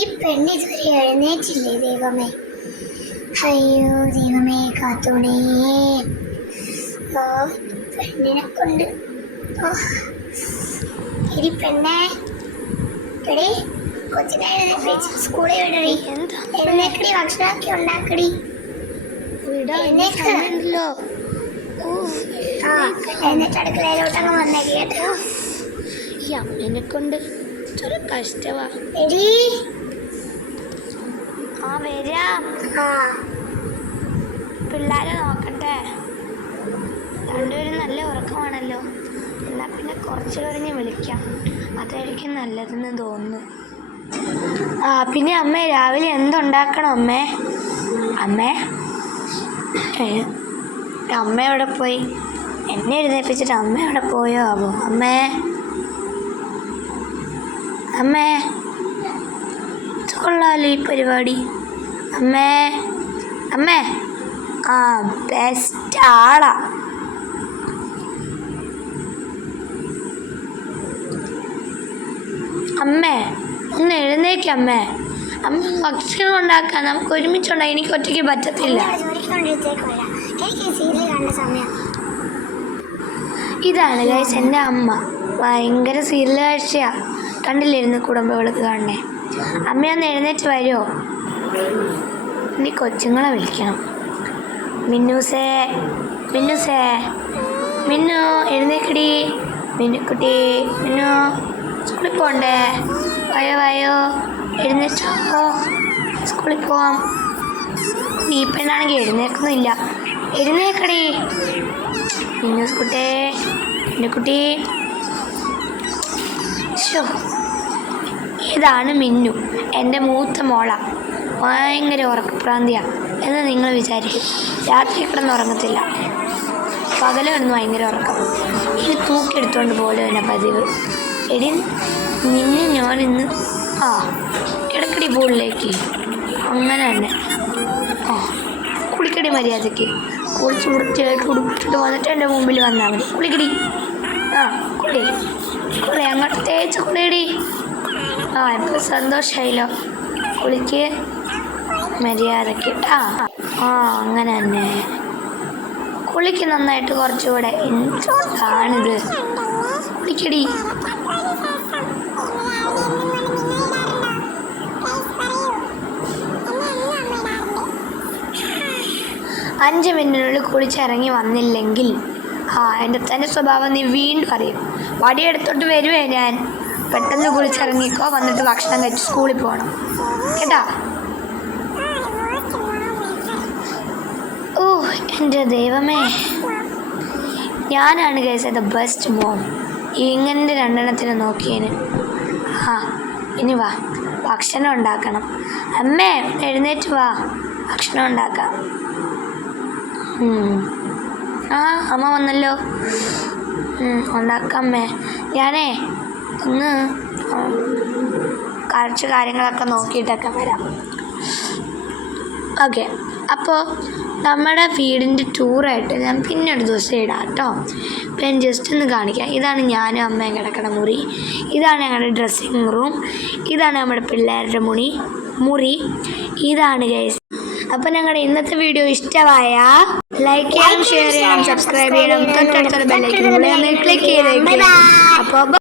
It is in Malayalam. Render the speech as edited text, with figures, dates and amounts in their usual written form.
ഈ പെണ്ണ് ഇതുവരെ എഴുന്നേറ്റില്ലേ ദൈവമേ. അയ്യോ ദൈവമേ കാത്തോണേ. പെണ്ണിനെ കൊണ്ട് ഇനി പെണ്ണെ എടി കൊച്ചിനെ സ്കൂളിൽ വിടടി. എഴുന്നേക്കടി, ഭക്ഷണമൊക്കെ ഉണ്ടാക്കടി. എഴുന്നേക്കല്ലോ. എന്നിട്ട് അടുക്കളയിലോട്ടങ്ങ് വന്നേക്ക് കേട്ടോ. ഈ അമ്മേനെ കൊണ്ട് ഒരു കഷ്ടവാ. എടി വരാം. പിള്ളേരെ നോക്കട്ടെ. രണ്ടുപേരും നല്ല ഉറക്കമാണല്ലോ. എന്നാൽ പിന്നെ കുറച്ച് കഴിഞ്ഞ് വിളിക്കാം, അതായിരിക്കും നല്ലതെന്ന് തോന്നുന്നു. പിന്നെ അമ്മേ രാവിലെ എന്തുണ്ടാക്കണം അമ്മേ? അമ്മ എവിടെ പോയി? എന്നെ എഴുന്നേൽപ്പിച്ചിട്ട് അമ്മ എവിടെ പോയോ ആവോ? അമ്മേ കൊള്ളാലോ ഈ പരിപാടി. അമ്മേ ബെസ്റ്റ് ആളാ. അമ്മേ ഒന്ന് എഴുന്നേക്കമ്മേ. അമ്മ ഭക്ഷണം ഉണ്ടാക്കാൻ നമുക്ക് ഒരുമിച്ചുണ്ടായി. എനിക്ക് ഒറ്റയ്ക്ക് പറ്റത്തില്ല. ഇതാണ് ഗൈസ് എൻ്റെ അമ്മ. ഭയങ്കര സീരിയൽ കാഴ്ചയാ. കണ്ടില്ലായിരുന്നു കുടുംബവിളക്ക് കാണണേ. അമ്മയൊന്ന് എഴുന്നേറ്റ് വരുമോ? ഇനി കൊച്ചുങ്ങളെ വിളിക്കണം. മിന്നൂസേ മിന്നു എഴുന്നേക്കടി. മിന്നുക്കുട്ടി, മിന്നു സ്കൂളിൽ പോകണ്ടേ? വയോ എഴുന്നേറ്റോ, സ്കൂളിൽ പോവാം. നീ പെണ്ണാണെങ്കിൽ എഴുന്നേൽക്കുന്നില്ല. എഴുന്നേക്കടി മിന്നുക്കുട്ടി. ഇതാണ് മിന്നു, എൻ്റെ മൂത്ത മോള. ഭയങ്കര ഉറക്കപ്രാന്തിയാണ് എന്ന് നിങ്ങൾ വിചാരിക്കും. രാത്രി കിടന്നുറങ്ങത്തില്ല, പകല് കിടന്ന് ഭയങ്കര ഉറക്കം. ഇനി തൂക്കിയെടുത്തുകൊണ്ട് പോലെ തന്നെ പതിവ്. എടി നിന്നെ ഞാനിന്ന് കിടക്കടി പൂളിലേക്ക്. അങ്ങനെ തന്നെ കുളിക്കടി മര്യാദയ്ക്ക്. കുളിച്ച് വൃത്തിയായിട്ട് ഉടുപ്പിട്ട് വന്നിട്ട് എൻ്റെ മുമ്പിൽ വന്നാൽ മതി. കുളിക്കടി. കുളി അങ്ങോട്ട് തേച്ച് കുളിയടി. ഇപ്പോൾ സന്തോഷമായല്ലോ. കുളിക്ക് മര്യാദയ്ക്ക്. അങ്ങനെ തന്നെ കുളിക്ക് നന്നായിട്ട്. കുറച്ചുകൂടെ എന്താണിത്? കുളിക്കടി. 5 മിനിറ്റിനുള്ളിൽ കുളിച്ചിറങ്ങി വന്നില്ലെങ്കിൽ എൻ്റെ സ്വഭാവം നീ വീണ്ടും അറിയും. വടിയെടുത്തോട്ട് വരുവേ ഞാൻ. പെട്ടെന്ന് കുളിച്ചിറങ്ങിക്കോ, വന്നിട്ട് ഭക്ഷണം കഴിച്ച് സ്കൂളിൽ പോകണം കേട്ടാ. എൻ്റെ ദൈവമേ, ഞാനാണ് ഗൈസ് ദ ബെസ്റ്റ് മോം. ഇങ്ങനത്തെ 2 എണ്ണത്തിന് നോക്കിയേന്. ഇനി വാ, ഭക്ഷണം ഉണ്ടാക്കണം. അമ്മേ എഴുന്നേറ്റ് വാ, ഭക്ഷണം ഉണ്ടാക്കാം. അമ്മ വന്നല്ലോ. ഉണ്ടാക്കാമ്മേ. ഞാനേ ഒന്ന് കുറച്ച് കാര്യങ്ങളൊക്കെ നോക്കിയിട്ടൊക്കെ വരാം. ഓക്കെ, അപ്പോൾ നമ്മുടെ വീടിൻ്റെ ടൂറായിട്ട് ഞാൻ പിന്നെ ഒരു ദിവസം ഇടാം കേട്ടോ. ഇപ്പം ഞാൻ ജസ്റ്റ് ഒന്ന് കാണിക്കാം. ഇതാണ് ഞാനും അമ്മയും കിടക്കണ മുറി. ഇതാണ് ഞങ്ങളുടെ ഡ്രസ്സിങ് റൂം. ഇതാണ് നമ്മുടെ പിള്ളേരുടെ മുറി. ഇതാണ് ഗൈസ്. അപ്പോൾ ഞങ്ങളുടെ ഇന്നത്തെ വീഡിയോ ഇഷ്ടമായ ലൈക്ക് ചെയ്യണം, ഷെയർ ചെയ്യണം, സബ്സ്ക്രൈബ് ചെയ്യണം. തൊട്ടടുത്തുള്ള ബെല്ലൈക്കൺ ക്ലിക്ക് ചെയ്തേക്കും. അപ്പോൾ